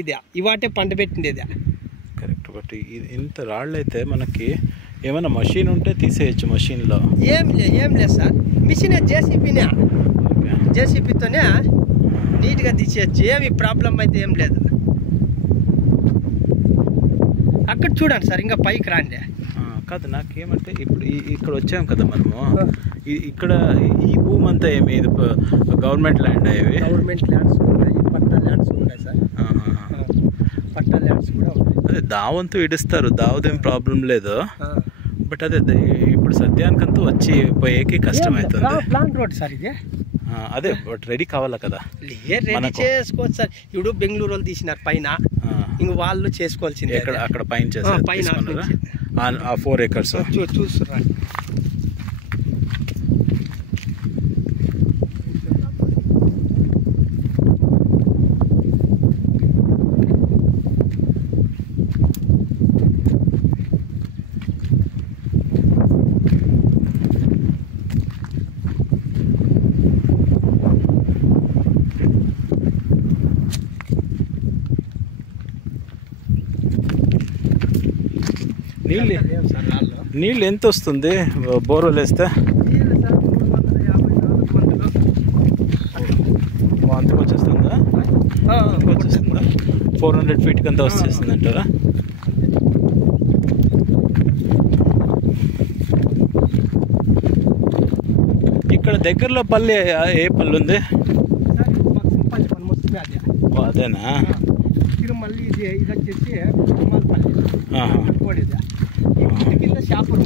ఇది ఇవాటే పంట పెట్టిండేది correct. But ఇంత రాళ్ళు అయితే మనకి ఏమైనా మషిన్ ఉంటే తీసేయచ్చు. మషిన్లో ఏం లేదు సార్, మిషన్ జేసీబీతోనే నీట్గా తీసేయచ్చు. ఏమి ప్రాబ్లం అయితే ఏం లేదు. అక్కడ చూడండి సార్, ఇంకా పైకి రాండి. కాదు, నాకేమంటే ఇప్పుడు ఇక్కడ వచ్చాం కదా మనము, ఇక్కడ ఈ భూమి అంతా ఏమి ఇది గవర్నమెంట్ ల్యాండ్ అయ్యేవి? గవర్నమెంట్ ల్యాండ్స్ ఉన్నాయి, పట్టా ల్యాండ్స్ ఉన్నాయి సార్. పట్టా ల్యాండ్స్ కూడా ఉన్నాయి. అదే దావంతు ఇడుస్తారు, దావదేం ప్రాబ్లం లేదు. బట్ అదే ఇప్పుడు సద్యానికంతా వచ్చి పోయేకి కష్టం అవుతుంది. ప్లాన్ రోడ్ సార్ ఇది. అదే బట్ రెడీ కావాలా కదా? రెడీ చేసుకోవచ్చు సార్. ఇప్పుడు బెంగళూరు వాళ్ళు తీసినారు పైన, ఇంక వాళ్ళు చేసుకోవాల్సింది. అక్కడ పైన చేస్తారు పైన 4 acres చూస్తున్నారు. నీళ్ళు ఎంత వస్తుంది బోర్వెల్ వేస్తే? అంతకు వచ్చేస్తుందా? 400 feet అంతా వచ్చేస్తుంది అంటారా? ఇక్కడ దగ్గరలో పల్లె ఏ పల్లె ఉంది? అదేనా? తిరుమల్లి ఇది వచ్చేసి కింద షాపులు